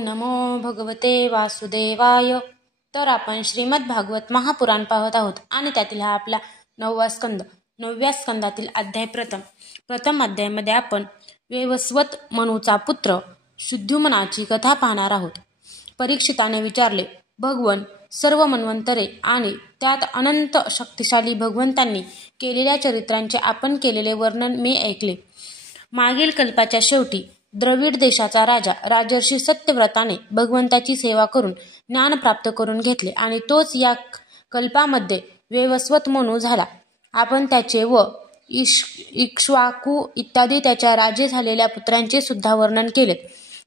नमो भगवते वासुदेवाय. तर आपण श्रीमद भागवत महापुराण पाहत आहोत आणि त्यातील हा आपला 9वा स्कंद. 9व्या स्कंदातील अध्याय प्रथम अध्यायामध्ये आपण वैवस्वत मनूचा पुत्र शुद्युम्नाची कथा पाहणार आहोत. परीक्षिताने विचारले, भगवन, सर्व मन्वंतरे आणि त्यात अनंत शक्तिशाली भगवंतांनी केलेल्या चरित्रांचे आपण केलेले वर्णन मी ऐकले. मागील कल्पाच्या शेवटी द्रविड देशाचा राजा राजर्षी सत्यव्रताने भगवंताची सेवा करून ज्ञान प्राप्त करून घेतले आणि तोच या कल्पामध्ये वैवस्वत मनू झाला. आपण त्याचे व इक्ष्वाकू इत्यादी त्याच्या राजे झालेल्या पुत्रांचे सुद्धा वर्णन केलेत.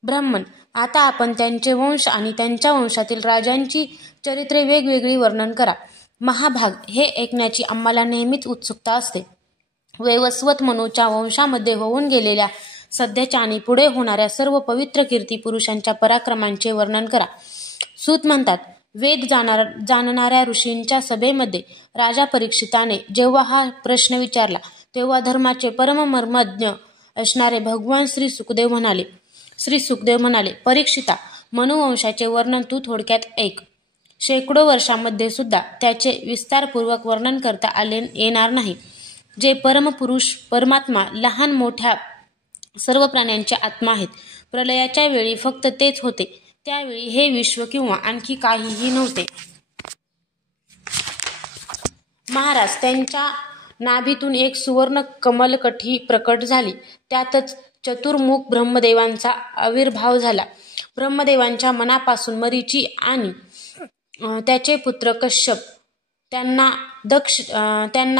ब्राह्मण, आता आपण त्यांचे वंश आणि त्यांच्या वंशातील राजांची चरित्रे वेगवेगळी वर्णन करा. महाभाग, हे ऐकण्याची आम्हाला नेहमीच उत्सुकता असते. वैवस्वत मनूच्या वंशामध्ये होऊन गेलेल्या सध्याच्या आणि पुढे होणाऱ्या सर्व पवित्र कीर्ती पुरुषांच्या पराक्रमांचे वर्णन करा. सूत म्हणतात, वेद जाणणाऱ्या ऋषींच्या सभेमध्ये राजा परीक्षिताने जेव्हा हा प्रश्न विचारला तेव्हा धर्माचे परममर्मज्ञ असणारे भगवान श्री सुखदेव म्हणाले, परीक्षिता, मनुवंशाचे वर्णन तू थोडक्यात ऐक. शेकडो वर्षांमध्ये सुद्धा त्याचे विस्तारपूर्वक वर्णन करता येणार नाही. जे परमपुरुष परमात्मा लहान मोठ्या सर्व प्राण्यांचे आत्मा आहेत. प्रलयाच्या वेळी फक्त तेच होते. त्यावेळी हे विश्व किंवा आणखी काहीही नव्हते. महाराज, त्यांच्या नाभीतून एक सुवर्ण कमलकठी प्रकट झाली. त्यातच चतुर्मुख ब्रह्मदेवांचा आविर्भाव झाला. ब्रह्मदेवांच्या मनापासून मरीची आणि त्याचे पुत्र कश्यप, त्यांना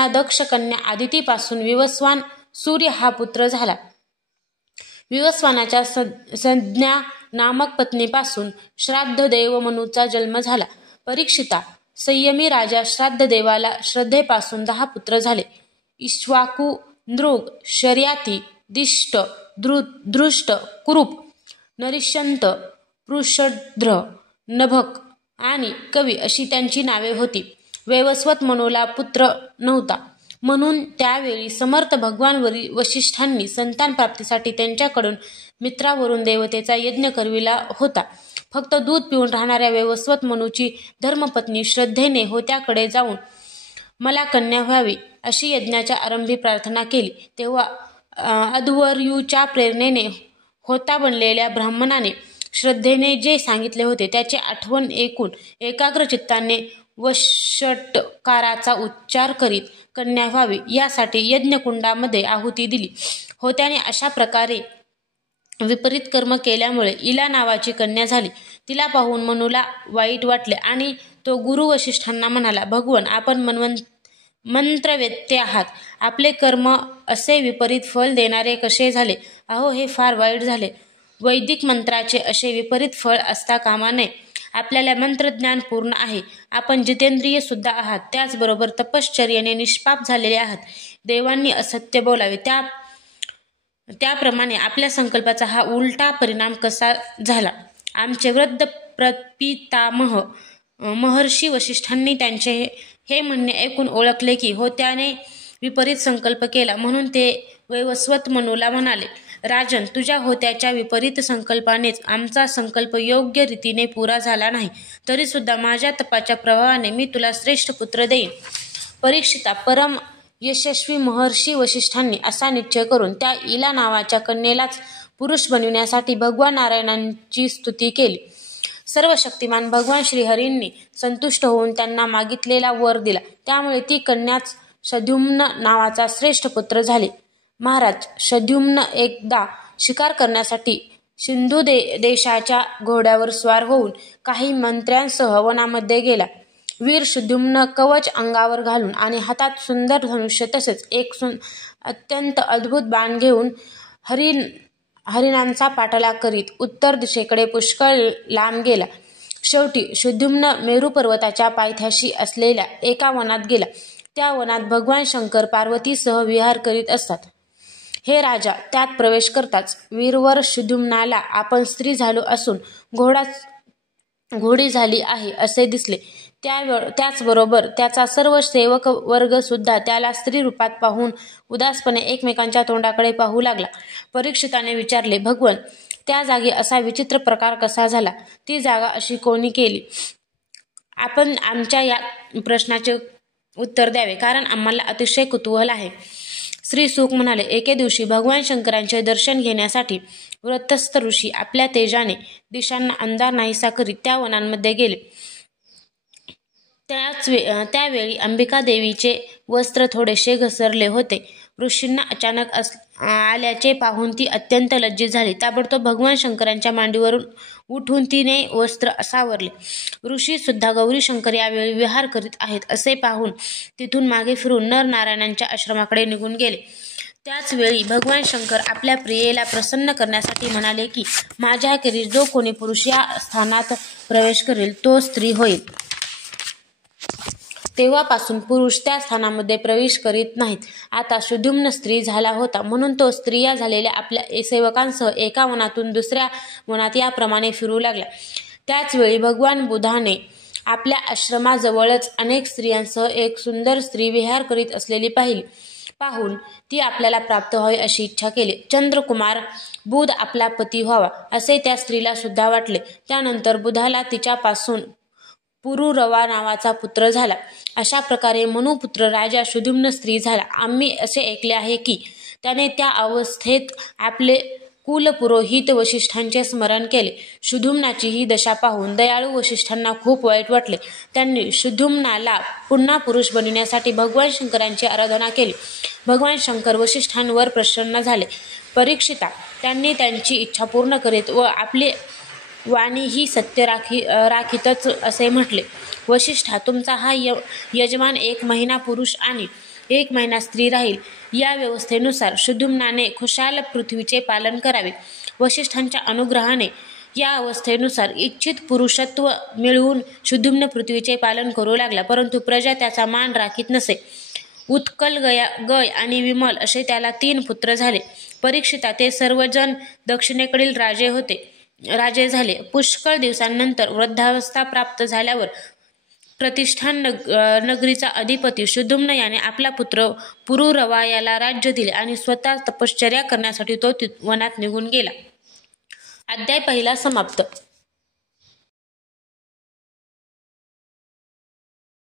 दक्ष कन्या आदितीपासून विवस्वान सूर्य हा पुत्र झाला. विवस्वानाच्या संज्ञा नामक पत्नीपासून श्राद्ध देव मनूचा जन्म झाला. परीक्षिता, संयमी राजा श्राद्ध देवाला श्रद्धेपासून 10 पुत्र झाले. इक्ष्वाकू, नृग, शर्याती, दिष्ट, दृष्ट, कुरूप, नरिष्यंत, पृषध्र, नभक आणि कवी अशी त्यांची नावे होती. वैवस्वत मनूला पुत्र नव्हता, म्हणून त्यावेळी समर्थ भगवान वसिष्ठांनी संतान प्राप्तीसाठी त्यांच्याकडून मित्रावरून देवतेचा यज्ञ करविला होता. फक्त दूध पिऊन राहणाऱ्या वैवस्वत मनूची धर्मपत्नी श्रद्धेने होत्याकडे जाऊन मला कन्या व्हावी अशी यज्ञाच्या आरंभी प्रार्थना केली. तेव्हा अध्वर्यूच्या प्रेरणेने होता बनलेल्या ब्राह्मणाने श्रद्धेने जे सांगितले होते त्याची आठवण ऐकून एकाग्र चित्ताने वषट्काराचा उच्चार करीत कन्या व्हावी यासाठी यज्ञकुंडामध्ये आहुती दिली. होत्याने अशा प्रकारे विपरीत कर्म केल्यामुळे इला नावाची कन्या झाली. तिला पाहून मनूला वाईट वाटले आणि तो गुरु वसिष्ठांना म्हणाला, भगवन, आपण मंत्रवेत्ते आहात. आपले कर्म असे विपरीत फल देणारे कसे झाले? अहो, हे फार वाईट झाले. वैदिक मंत्राचे असे विपरीत फळ असता कामा नये. आपल्याला मंत्रज्ञान पूर्ण आहे. आपण जितेंद्रिय सुद्धा आहात. त्याचबरोबर तपश्चर्याने निष्पाप झालेले आहात. देवांनी असत्य बोलावे त्याप्रमाणे आपल्या संकल्पाचा हा उलटा परिणाम कसा झाला? आमचे वृद्ध प्रपितामह महर्षी वसिष्ठांनी त्यांचे हे म्हणणे ऐकून ओळखले की होत्याने विपरीत संकल्प केला. म्हणून ते वैवस्वत मनूला म्हणाले, राजन, तुझ्या होत्याच्या विपरीत संकल्पानेच आमचा संकल्प योग्य रीतीने पुरा झाला नाही. तरी सुद्धा माझ्या तपाच्या प्रभावाने मी तुला श्रेष्ठ पुत्र देईन. परीक्षिता, परम यशस्वी महर्षी वसिष्ठांनी असा निश्चय करून त्या इला नावाच्या कन्येलाच पुरुष बनविण्यासाठी भगवान नारायणांची स्तुती केली. सर्व शक्तिमान भगवान श्रीहरींनी संतुष्ट होऊन त्यांना मागितलेला वर दिला. त्यामुळे ती कन्याच शद्युम्न नावाचा श्रेष्ठ पुत्र झाली. महाराज, शद्युम्न एकदा शिकार करण्यासाठी सिंधू देशाच्या घोड्यावर स्वार होऊन काही मंत्र्यांसह वनामध्ये गेला. वीर शद्युम्न कवच अंगावर घालून आणि हातात सुंदर धनुष्य तसेच एक अत्यंत अद्भुत बाण घेऊन हरिणांचा पाठलाग करीत उत्तर दिशेकडे पुष्कळ लांब गेला. शेवटी शद्युम्न मेरू पर्वताच्या पायथ्याशी असलेल्या एका वनात गेला. त्या वनात भगवान शंकर पार्वतीसह विहार करीत असतात. हे राजा, त्यात प्रवेश करताच वीरवर शद्युम्नाला आपण स्त्री झालो असून घोडी झाली आहे असे दिसले. त्याचबरोबर त्याचा सर्व सेवक वर्ग सुद्धा त्याला स्त्री रूपात पाहून उदासपणे एकमेकांच्या तोंडाकडे पाहू लागला. परीक्षिताने विचारले, भगवन, त्या जागी असा विचित्र प्रकार कसा झाला? ती जागा अशी कोणी केली? आपण आमच्या या प्रश्नाचे उत्तर द्यावे, कारण आम्हाला अतिशय कुतूहल आहे. श्री सुक म्हणाले, एके दिवशी भगवान शंकरांचे दर्शन घेण्यासाठी व्रतस्थ ऋषी आपल्या तेजाने दिशांना अंधार नाहीसा करीत त्या वनांमध्ये गेले. त्यावेळी अंबिका देवीचे वस्त्र थोडेसे घसरले होते. ऋषींना अचानक आल्याचे पाहून ती अत्यंत लज्जित झाली. ताबडतोब भगवान शंकरांच्या मांडीवरून उठून तिने वस्त्र सावरले. ऋषी सुद्धा गौरी शंकर यावेळी विहार करीत आहेत असे पाहून तिथून मागे फिरून नर नारायणांच्या आश्रमाकडे निघून गेले. त्याच वेळी भगवान शंकर आपल्या प्रियेला प्रसन्न करण्यासाठी म्हणाले की माझ्याखेरीज जो कोणी पुरुष या स्थानात प्रवेश करेल तो स्त्री होईल. तेव्हापासून पुरुष त्या स्थानामध्ये प्रवेश करीत नाहीत. आता सुद्युम्न स्त्री झाला होता, म्हणून तो स्त्रिया झालेल्या आपल्या सेवकांसह एका वनातून दुसऱ्या वनात याप्रमाणे फिरू लागला. त्याच वेळी भगवान बुधाने आपल्या आश्रमाजवळच अनेक स्त्रियांसह एक सुंदर स्त्री विहार करीत असलेली पाहून ती आपल्याला प्राप्त व्हावी अशी इच्छा केली. चंद्रकुमार बुध आपला पती व्हावा असे त्या स्त्रीला सुद्धा वाटले. त्यानंतर बुधाला तिच्यापासून पुरुरवा नावाचा पुत्र झाला. अशा प्रकारे मनुपुत्र राजा सुद्युम्न स्त्री झाला. आम्ही असे ऐकले आहे की त्याने त्या अवस्थेत आपले कुलपुरोहित वसिष्ठांचे स्मरण केले. सुद्युम्नाची ही दशा पाहून दयाळू वसिष्ठांना खूप वाईट वाटले. त्यांनी सुद्युम्नाला पुन्हा पुरुष बनविण्यासाठी भगवान शंकरांची आराधना केली. भगवान शंकर वसिष्ठांवर प्रसन्न झाले. परीक्षिता त्यांनी त्यांची इच्छा पूर्ण करीत व आपली वाणी ही सत्य राखीतच असे म्हटले, वसिष्ठा, तुमचा हा यजमान 1 महिना पुरुष आणि 1 महिना स्त्री राहील. या व्यवस्थेनुसार सुद्युम्नाने खुशाल पृथ्वीचे पालन करावे. वसिष्ठांच्या अनुग्रहाने या अवस्थेनुसार इच्छित पुरुषत्व मिळवून सुद्युम्न पृथ्वीचे पालन करू लागला. परंतु प्रजा त्याचा मान राखीत नसे. उत्कल, गय आणि विमल असे त्याला 3 पुत्र झाले. परीक्षिता ते सर्वजण दक्षिणेकडील राजे झाले. पुष्कळ दिवसांनंतर वृद्धावस्था प्राप्त झाल्यावर प्रतिष्ठान नगरीचा अधिपती सुद्युम्न याने आपला पुत्र पुरुरवा याला राज्य दिले आणि स्वतः तपश्चर्या करण्यासाठी तो वनात निघून गेला. अध्याय 1 समाप्त.